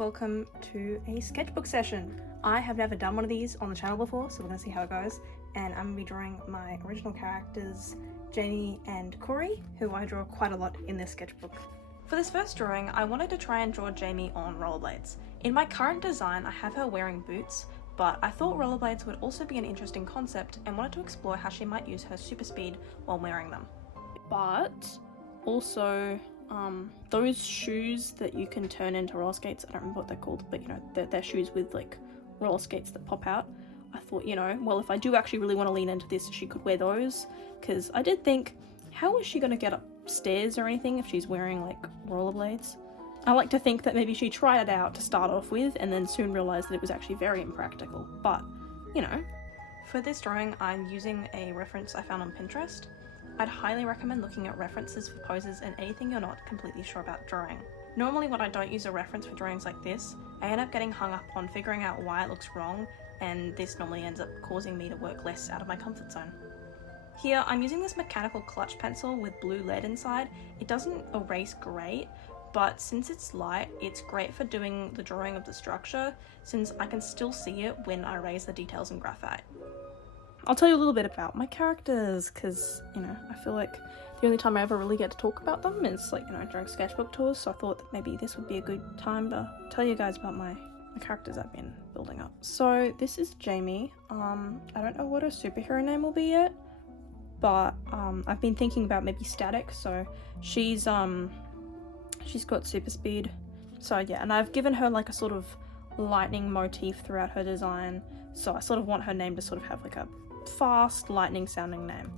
welcome to a sketchbook session. I have never done one of these on the channel before, so we're gonna see how it goes. And I'm gonna be drawing my original characters, Jamie and Corey, who I draw quite a lot in this sketchbook. For this first drawing, I wanted to try and draw Jamie on rollerblades. In my current design, I have her wearing boots, but I thought rollerblades would also be an interesting concept and wanted to explore how she might use her super speed while wearing them. But also, those shoes that you can turn into roller skates, I don't remember what they're called, but you know, they're shoes with like roller skates that pop out. I thought, you know, well, if I do actually really want to lean into this, she could wear those, because I did think, how is she going to get upstairs or anything if she's wearing like rollerblades? I like to think that maybe she tried it out to start off with and then soon realised that it was actually very impractical, but you know. For this drawing, I'm using a reference I found on Pinterest. I'd highly recommend looking at references for poses and anything you're not completely sure about drawing. Normally when I don't use a reference for drawings like this, I end up getting hung up on figuring out why it looks wrong, and this normally ends up causing me to work less out of my comfort zone. Here I'm using this mechanical clutch pencil with blue lead inside. It doesn't erase great, but since it's light, it's great for doing the drawing of the structure, since I can still see it when I erase the details in graphite. I'll tell you a little bit about my characters, because, you know, I feel like the only time I ever really get to talk about them is, like, you know, during sketchbook tours, so I thought that maybe this would be a good time to tell you guys about my characters I've been building up. So, this is Jamie. I don't know what her superhero name will be yet, but, I've been thinking about maybe Static, so she's got super speed, so yeah, and I've given her, like, a sort of lightning motif throughout her design, so I sort of want her name to sort of have, like, a fast, lightning sounding name.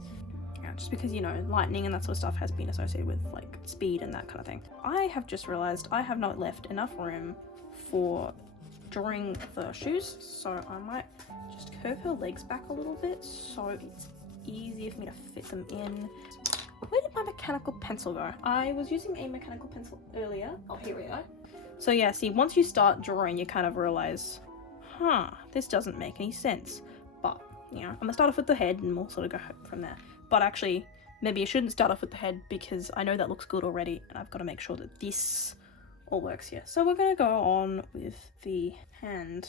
Yeah, just because, you know, lightning and that sort of stuff has been associated with, like, speed and that kind of thing. I have just realised I have not left enough room for drawing the shoes, so I might just curve her legs back a little bit so it's easier for me to fit them in. Where did my mechanical pencil go? I was using a mechanical pencil earlier. Oh, here we go. So yeah, see, once you start drawing, you kind of realise, this doesn't make any sense. But, you know, I'm gonna start off with the head and we'll sort of go from there. But actually, maybe I shouldn't start off with the head because I know that looks good already and I've got to make sure that this all works here. So we're gonna go on with the hand.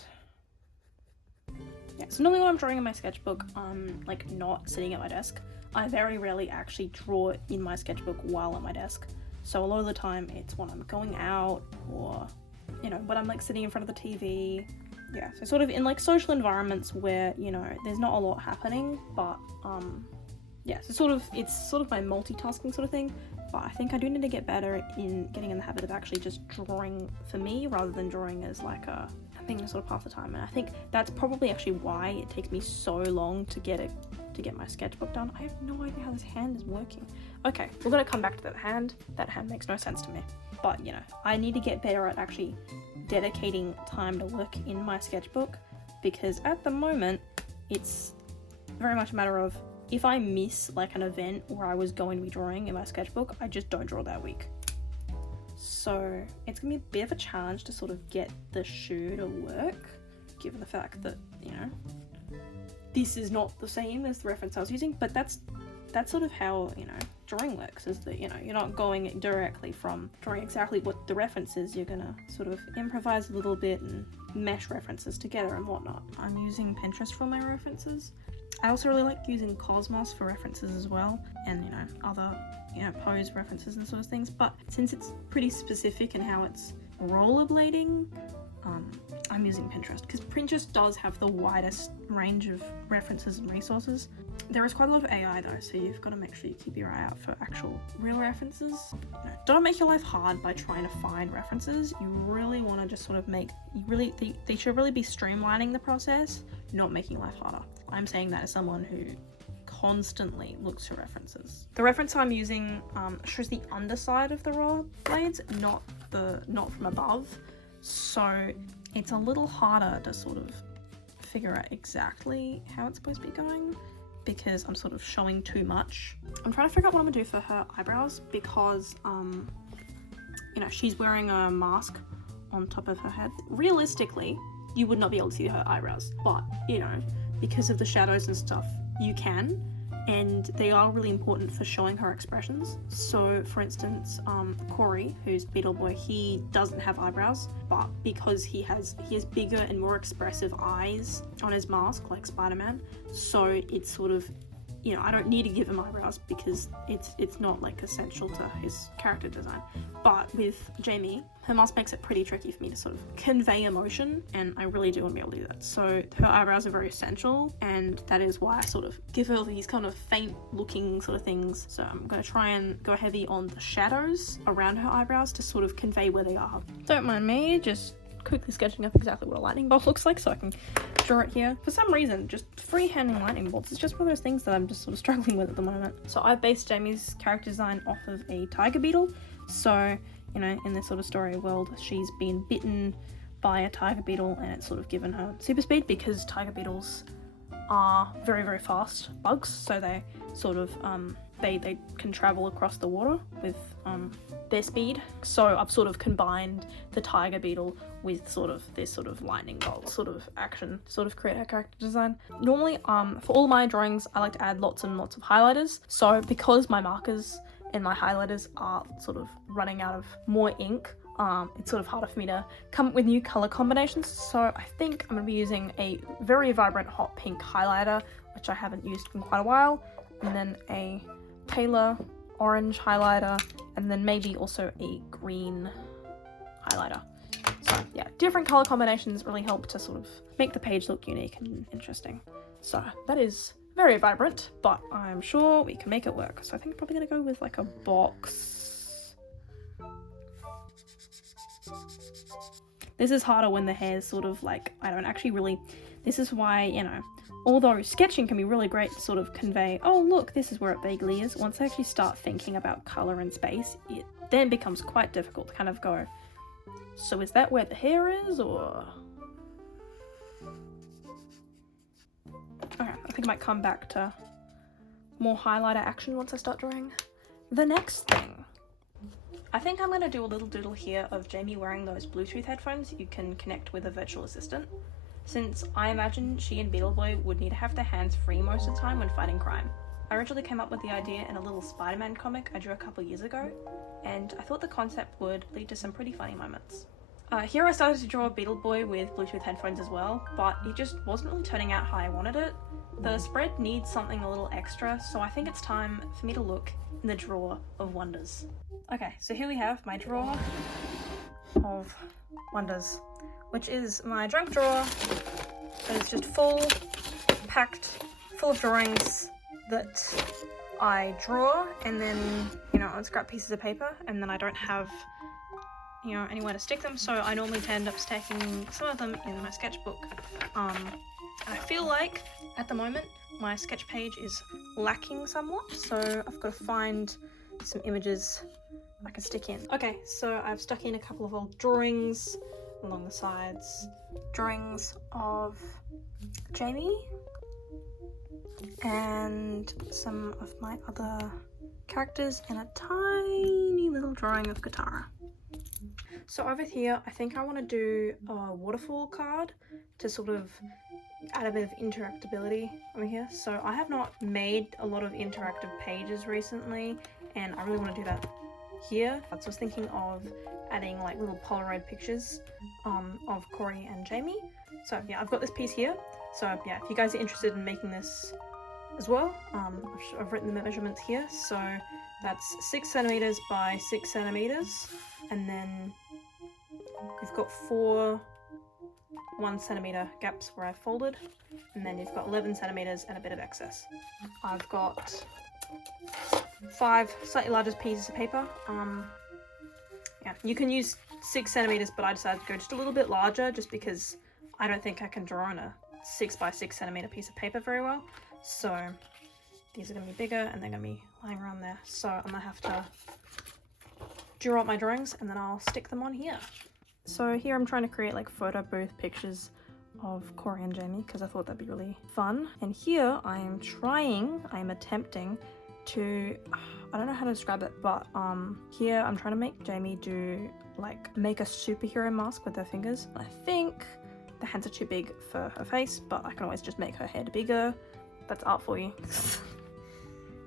Yeah, so normally when I'm drawing in my sketchbook, I'm like not sitting at my desk. I very rarely actually draw in my sketchbook while at my desk. So a lot of the time it's when I'm going out or, you know, when I'm like sitting in front of the TV. Yeah, so sort of in like social environments where, you know, there's not a lot happening, but yeah, so it's sort of my multitasking sort of thing, but I think I do need to get better in getting in the habit of actually just drawing for me rather than drawing as like a thing to sort of pass the time. And I think that's probably actually why it takes me so long to get my sketchbook done. I have no idea how this hand is working. Okay, we're gonna come back to that hand. That hand makes no sense to me, but you know, I need to get better at actually dedicating time to work in my sketchbook, because at the moment it's very much a matter of if I miss like an event where I was going to be drawing in my sketchbook, I just don't draw that week. So it's gonna be a bit of a challenge to sort of get the shoe to work, given the fact that, you know, this is not the same as the reference I was using, but that's sort of how, you know, drawing works, is that, you know, you're not going directly from drawing exactly what the reference is. You're gonna sort of improvise a little bit and mesh references together and whatnot. I'm using Pinterest for my references. I also really like using Cosmos for references as well, and, you know, other, you know, pose references and sort of things, but since it's pretty specific in how it's rollerblading, I'm using Pinterest, because Pinterest does have the widest range of references and resources. There is quite a lot of AI though, so you've got to make sure you keep your eye out for actual real references. You know, don't make your life hard by trying to find references. You really want to just sort of they should really be streamlining the process, not making life harder. I'm saying that as someone who constantly looks for references. The reference I'm using shows the underside of the roller blades, not from above. So it's a little harder to sort of figure out exactly how it's supposed to be going, because I'm sort of showing too much. I'm trying to figure out what I'm gonna do for her eyebrows, because you know, she's wearing a mask on top of her head. Realistically, you would not be able to see her eyebrows, but, you know, because of the shadows and stuff, you can. and they are really important for showing her expressions. So for instance, Corey, who's Beetle Boy, he doesn't have eyebrows, but because he has bigger and more expressive eyes on his mask, like Spider-Man, so it's sort of, you know, I don't need to give him eyebrows because it's not like essential to his character design. But with Jamie, her mask makes it pretty tricky for me to sort of convey emotion, and I really do want to be able to do that. So her eyebrows are very essential, and that is why I sort of give her these kind of faint looking sort of things. So I'm going to try and go heavy on the shadows around her eyebrows to sort of convey where they are. Don't mind me, just quickly sketching up exactly what a lightning bolt looks like so I can draw it here. For some reason, just freehanding lightning bolts is just one of those things that I'm just sort of struggling with at the moment. So I based Jamie's character design off of a tiger beetle. So, you know, in this sort of story world, she's been bitten by a tiger beetle and it's sort of given her super speed because tiger beetles are very, very fast bugs. So they sort of, they can travel across the water with their speed. So I've sort of combined the tiger beetle with sort of this sort of lightning bolt sort of action to sort of create her character design. Normally, for all my drawings, I like to add lots and lots of highlighters. So because my markers and my highlighters are sort of running out of more ink, it's sort of harder for me to come up with new color combinations. So I think I'm going to be using a very vibrant hot pink highlighter, which I haven't used in quite a while, and then a Taylor orange highlighter, and then maybe also a green highlighter. So yeah, different color combinations really help to sort of make the page look unique and interesting. So that is very vibrant, but I'm sure we can make it work. So I think I'm probably gonna go with like a box. This is harder when the hair's sort of like, I don't actually really, this is why, you know, although sketching can be really great to sort of convey, oh look, this is where it vaguely is, once I actually start thinking about colour and space, it then becomes quite difficult to kind of go, so is that where the hair is, or... Okay, I think I might come back to more highlighter action once I start drawing the next thing. I think I'm going to do a little doodle here of Jamie wearing those Bluetooth headphones you can connect with a virtual assistant, since I imagine she and Beetle Boy would need to have their hands free most of the time when fighting crime. I originally came up with the idea in a little Spider-Man comic I drew a couple years ago, and I thought the concept would lead to some pretty funny moments. Here I started to draw Beetle Boy with Bluetooth headphones as well, but it just wasn't really turning out how I wanted it. The spread needs something a little extra, so I think it's time for me to look in the drawer of wonders. Okay, so here we have my drawer of wonders, which is my junk drawer that is just full, packed, full of drawings that I draw and then, you know, on scrap pieces of paper, and then I don't have, you know, anywhere to stick them, so I normally end up stacking some of them in my sketchbook. I feel like at the moment my sketch page is lacking somewhat, so I've got to find some images I can stick in. Okay, so I've stuck in a couple of old drawings along the sides, drawings of Jamie and some of my other characters, and a tiny little drawing of Katara. So over here, I think I want to do a waterfall card to sort of add a bit of interactability over here. So I have not made a lot of interactive pages recently, and I really want to do that here. So I was thinking of adding like little Polaroid pictures of Corey and Jamie. So yeah, I've got this piece here. So yeah, if you guys are interested in making this as well, I've written the measurements here. So that's 6 centimeters by 6 centimeters, and then you've got 4 1 centimeter gaps where I've folded, and then you've got 11 centimeters and a bit of excess. I've got 5 slightly larger pieces of paper. Yeah, you can use 6 centimeters, but I decided to go just a little bit larger just because I don't think I can draw on a 6 by 6 centimeter piece of paper very well. So these are going to be bigger and they're going to be lying around there. So I'm going to have to draw out my drawings and then I'll stick them on here. So here I'm trying to create like photo booth pictures of Corey and Jamie because I thought that'd be really fun. And here I'm attempting to, I don't know how to describe it, but here I'm trying to make Jamie make a superhero mask with her fingers. I think the hands are too big for her face, but I can always just make her head bigger. That's art for you.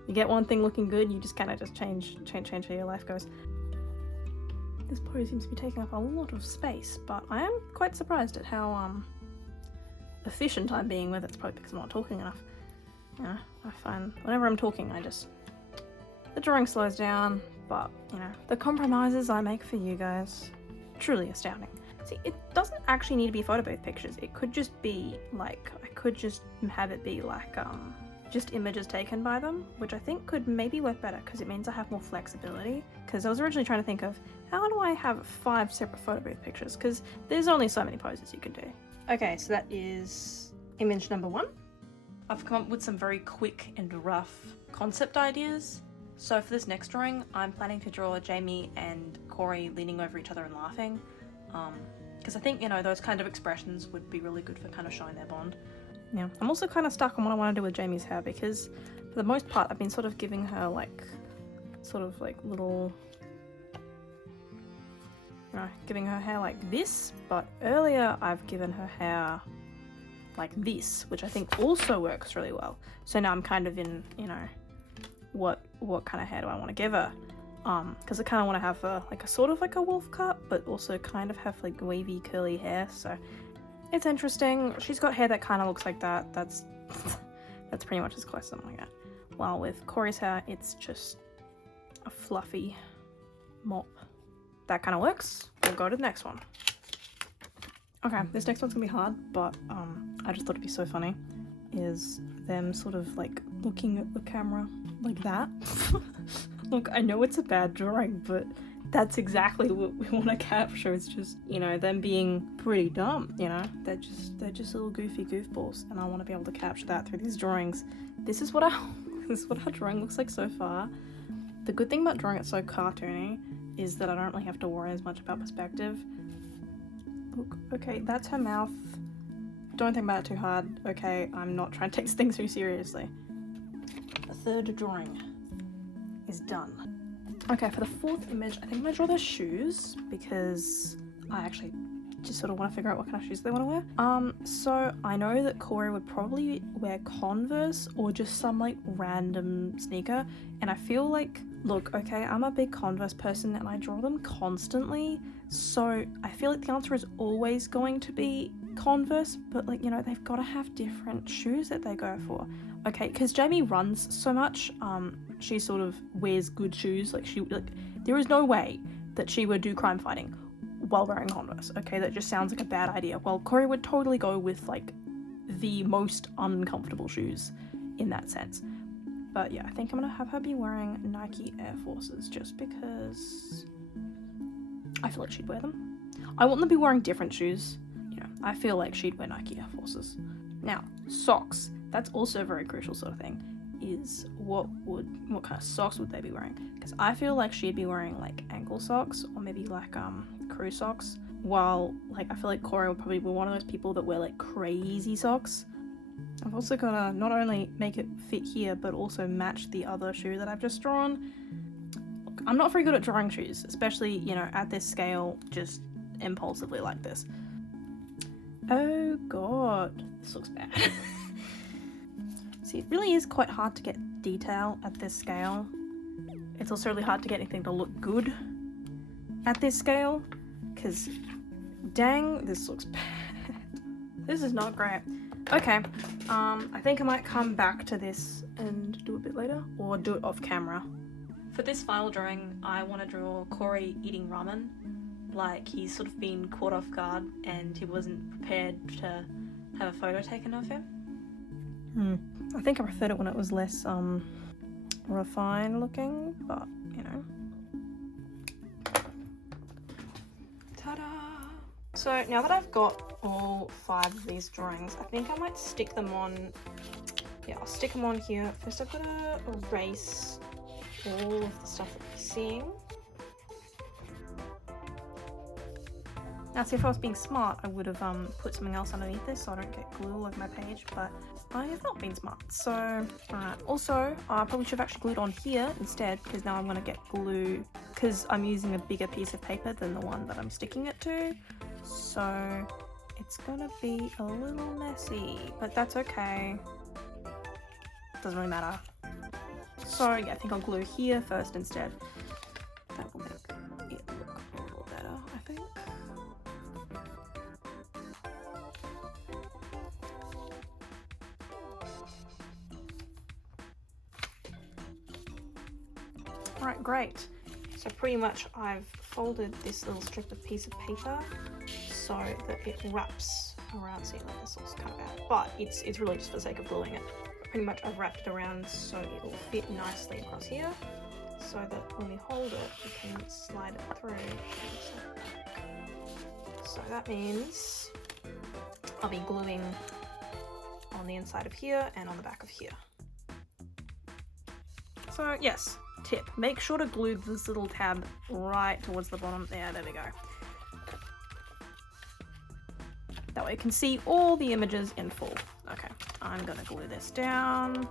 You get one thing looking good, you just kind of just change how your life goes. This pose seems to be taking up a lot of space, but I am quite surprised at how efficient I'm being with it. It's probably because I'm not talking enough. You know, I find whenever I'm talking, the drawing slows down, but you know, the compromises I make for you guys, truly astounding. See, it doesn't actually need to be photo booth pictures. It could just be like, I could just have it be like just images taken by them, which I think could maybe work better because it means I have more flexibility. Because I was originally trying to think of how do I have 5 separate photo booth pictures, because there's only so many poses you can do. Okay, so that is image number 1. I've come up with some very quick and rough concept ideas. So for this next drawing, I'm planning to draw Jamie and Corey leaning over each other and laughing. Because I think, you know, those kind of expressions would be really good for kind of showing their bond. Yeah, I'm also kind of stuck on what I want to do with Jamie's hair, because for the most part I've been sort of giving her like, sort of like little, you know, giving her hair like this, but earlier I've given her hair like this, which I think also works really well. So now I'm kind of in, you know, what kind of hair do I want to give her? Because I kind of want to have like a sort of like a wolf cut, but also kind of have like wavy curly hair, so it's interesting. She's got hair that kind of looks like that. That's pretty much as close as I'm gonna get. While with Corey's hair, it's just a fluffy mop. That kind of works. We'll go to the next one. Okay, this next one's gonna be hard, but I just thought it'd be so funny. Is them sort of like looking at the camera like that. Look, I know it's a bad drawing, but that's exactly what we want to capture. It's just, you know, them being pretty dumb, you know? They're just little goofy goofballs, and I want to be able to capture that through these drawings. This is what our drawing looks like so far. The good thing about drawing it so cartoony is that I don't really have to worry as much about perspective. Look, okay, that's her mouth. Don't think about it too hard. Okay, I'm not trying to take things too seriously. The third drawing is done. Okay, for the 4th image, I think I'm gonna draw their shoes, because I actually just sort of want to figure out what kind of shoes they want to wear. So I know that Corey would probably wear Converse or just some like random sneaker, and I feel like, look, okay, I'm a big Converse person and I draw them constantly, so I feel like the answer is always going to be Converse, but like, you know, they've got to have different shoes that they go for. Okay, because Jamie runs so much, she sort of wears good shoes. Like there is no way that she would do crime fighting while wearing Converse. Okay, that just sounds like a bad idea. Well, Corey would totally go with like the most uncomfortable shoes in that sense. But yeah, I think I'm gonna have her be wearing Nike Air Forces just because I feel like she'd wear them. I want them to be wearing different shoes. You know, I feel like she'd wear Nike Air Forces. Now, socks. That's also a very crucial sort of thing. Is what kind of socks would they be wearing? Because I feel like she'd be wearing like ankle socks or maybe like crew socks, while like I feel like Corey would probably be one of those people that wear like crazy socks. I've also got to not only make it fit here but also match the other shoe that I've just drawn. Look, I'm not very good at drawing shoes, especially, you know, at this scale, just impulsively like this. Oh god, this looks bad. See, it really is quite hard to get detail at this scale. It's also really hard to get anything to look good at this scale, because dang, this looks bad. This is not great. Okay, I think I might come back to this and do it a bit later, or do it off camera. For this final drawing, I want to draw Corey eating ramen, like he's sort of been caught off guard and he wasn't prepared to have a photo taken of him. I think I preferred it when it was less refined looking, but you know. Ta-da! So now that I've got all 5 of these drawings, I think I might stick them on. Yeah, I'll stick them on here. First I've got to erase all of the stuff that we're seeing. Now, see, if I was being smart, I would have put something else underneath this so I don't get glue all over my page, but I have not been smart. So, alright. Also, I probably should have actually glued on here instead, because now I'm going to get glue, because I'm using a bigger piece of paper than the one that I'm sticking it to. So, it's going to be a little messy, but that's okay. Doesn't really matter. So yeah, I think I'll glue here first instead. That will make it look a little better, I think. Alright, great. So pretty much I've folded this little strip of piece of paper so that it wraps around. See, like this looks kind of bad, but it's really just for the sake of gluing it. Pretty much I've wrapped it around so it'll fit nicely across here, so that when we hold it, we can slide it through. So that means I'll be gluing on the inside of here and on the back of here. So yes, tip, make sure to glue this little tab right towards the bottom. There we go. That way you can see all the images in full. Okay, I'm gonna glue this down.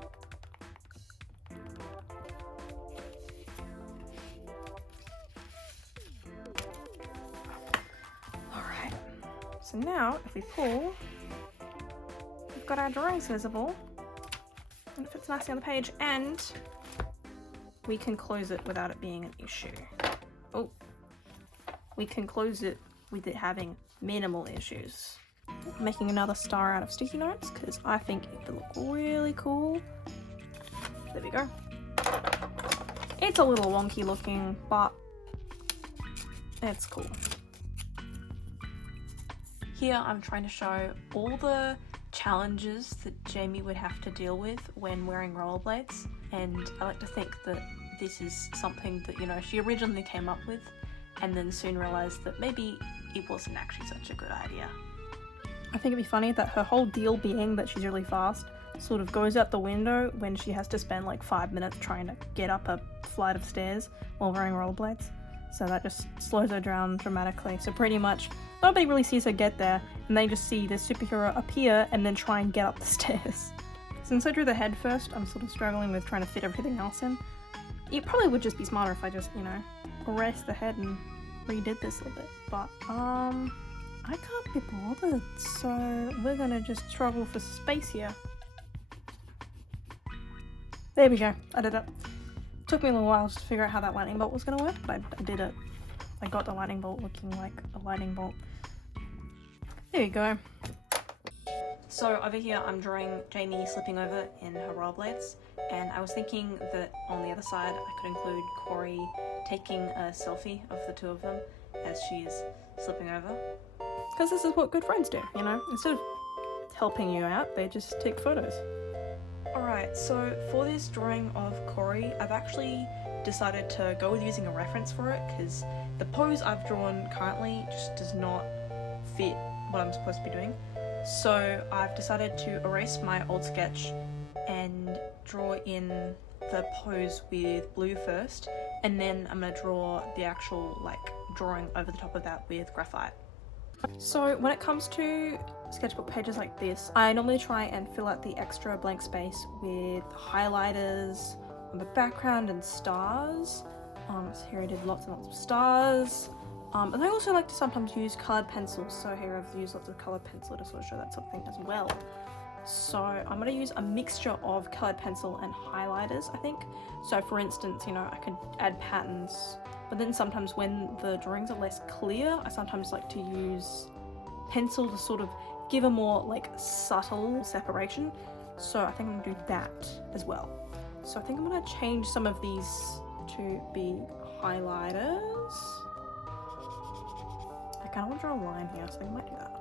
Alright, so now if we pull, we've got our drawings visible, and it fits nicely on the page, and we can close it without it being an issue. Oh, we can close it with it having minimal issues. I'm making another star out of sticky notes because I think it would look really cool. There we go. It's a little wonky looking, but it's cool. Here I'm trying to show all the challenges that Jamie would have to deal with when wearing rollerblades, and I like to think that this is something that, you know, she originally came up with and then soon realized that maybe it wasn't actually such a good idea. I think it'd be funny that her whole deal being that she's really fast sort of goes out the window when she has to spend like 5 minutes trying to get up a flight of stairs while wearing rollerblades. So that just slows her down dramatically. So pretty much nobody really sees her get there, and they just see the superhero appear and then try and get up the stairs. Since I drew the head first, I'm sort of struggling with trying to fit everything else in. It probably would just be smarter if I just, you know, erased the head and redid this a little bit, but I can't be bothered, so we're gonna just struggle for space here. There we go, I did it. Took me a little while just to figure out how that lightning bolt was gonna work, but I did it. I got the lightning bolt looking like a lightning bolt. There you go. So over here I'm drawing Jamie slipping over in her rollerblades, and I was thinking that on the other side I could include Corey taking a selfie of the two of them as she's slipping over. Because this is what good friends do, you know? Instead of helping you out, they just take photos. Alright, so for this drawing of Corey, I've actually decided to go with using a reference for it, because the pose I've drawn currently just does not fit what I'm supposed to be doing. So I've decided to erase my old sketch and draw in the pose with blue first, and then I'm going to draw the actual like drawing over the top of that with graphite. So when it comes to sketchbook pages like this, I normally try and fill out the extra blank space with highlighters on the background and stars. So here I did lots and lots of stars. And I also like to sometimes use coloured pencils, so here I've used lots of coloured pencil to sort of show that sort of thing as well. So I'm going to use a mixture of coloured pencil and highlighters, I think. So for instance, you know, I could add patterns, but then sometimes when the drawings are less clear, I sometimes like to use pencil to sort of give a more like subtle separation. So I think I'm going to do that as well. So I think I'm going to change some of these to be highlighters. I kind of want to draw a line here, so I might do that.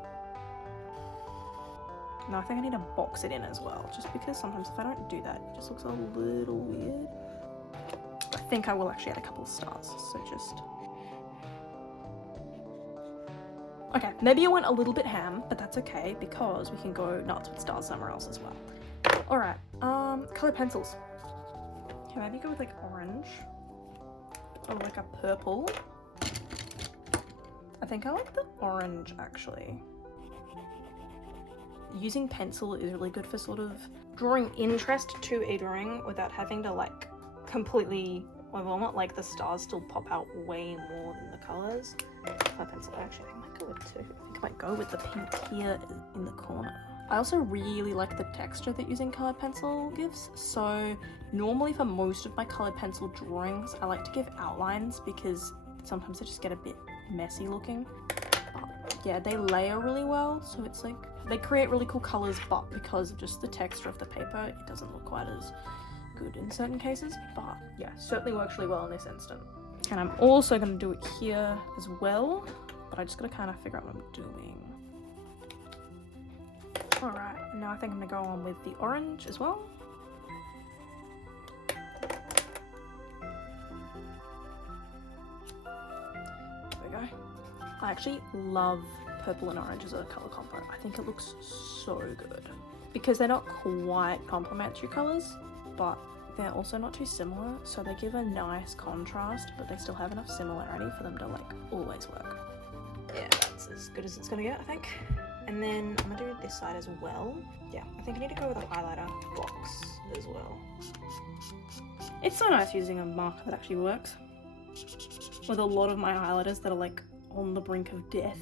No, I think I need to box it in as well, just because sometimes if I don't do that, it just looks a little weird. I think I will actually add a couple of stars, so just... Okay, maybe I went a little bit ham, but that's okay, because we can go nuts with stars somewhere else as well. Alright, colored pencils. Okay, maybe go with like orange, or like a purple. I think I like the orange, actually. Using pencil is really good for sort of drawing interest to a drawing without having to like completely overwhelm it. Like the stars still pop out way more than the colours. My pencil, actually I might go with two. I think I might go with the pink here in the corner. I also really like the texture that using colored pencil gives. So normally for most of my colored pencil drawings, I like to give outlines because sometimes they just get a bit messy looking. But yeah, they layer really well, so it's like they create really cool colors, but because of just the texture of the paper, it doesn't look quite as good in certain cases. But yeah, certainly works really well in this instant. And I'm also going to do it here as well, but I just got to kind of figure out what I'm doing. Alright, now I think I'm going to go on with the orange as well. There we go. I actually love purple and orange as a colour combo. I think it looks so good. Because they're not quite complementary colours, but they're also not too similar, so they give a nice contrast, but they still have enough similarity for them to like always work. Yeah, that's as good as it's gonna get, I think. And then I'm gonna do this side as well. Yeah, I think I need to go with a highlighter box as well. It's so nice using a marker that actually works. With a lot of my highlighters that are like on the brink of death,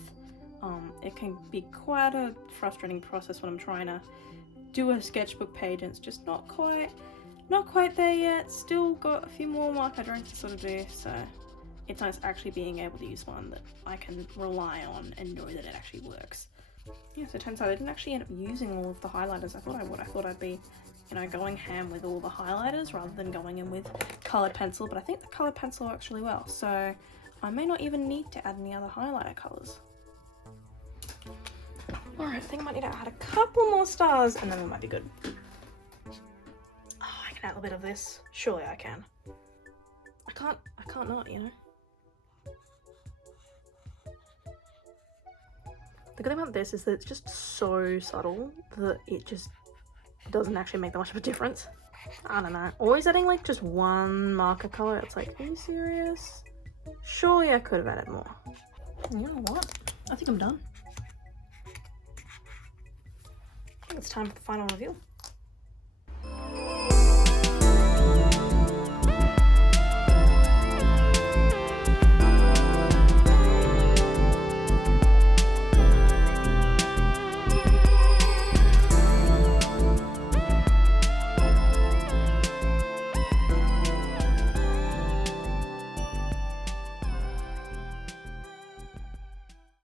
it can be quite a frustrating process when I'm trying to do a sketchbook page and it's just not quite there yet. Still got a few more marker drawings to sort of do, so it's nice actually being able to use one that I can rely on and know that it actually works. Yeah, so it turns out I didn't actually end up using all of the highlighters I thought I would. I thought I'd be, you know, going ham with all the highlighters rather than going in with coloured pencil, but I think the coloured pencil works really well, so I may not even need to add any other highlighter colours. Alright, I think I might need to add a couple more stars and then we might be good. Oh, I can add a bit of this. Surely I can. I can't not, you know. The good thing about this is that it's just so subtle that it just doesn't actually make that much of a difference. I don't know. Always adding like just one marker color, it's like, are you serious? Surely I could have added more. You know what? I think I'm done. I think it's time for the final reveal.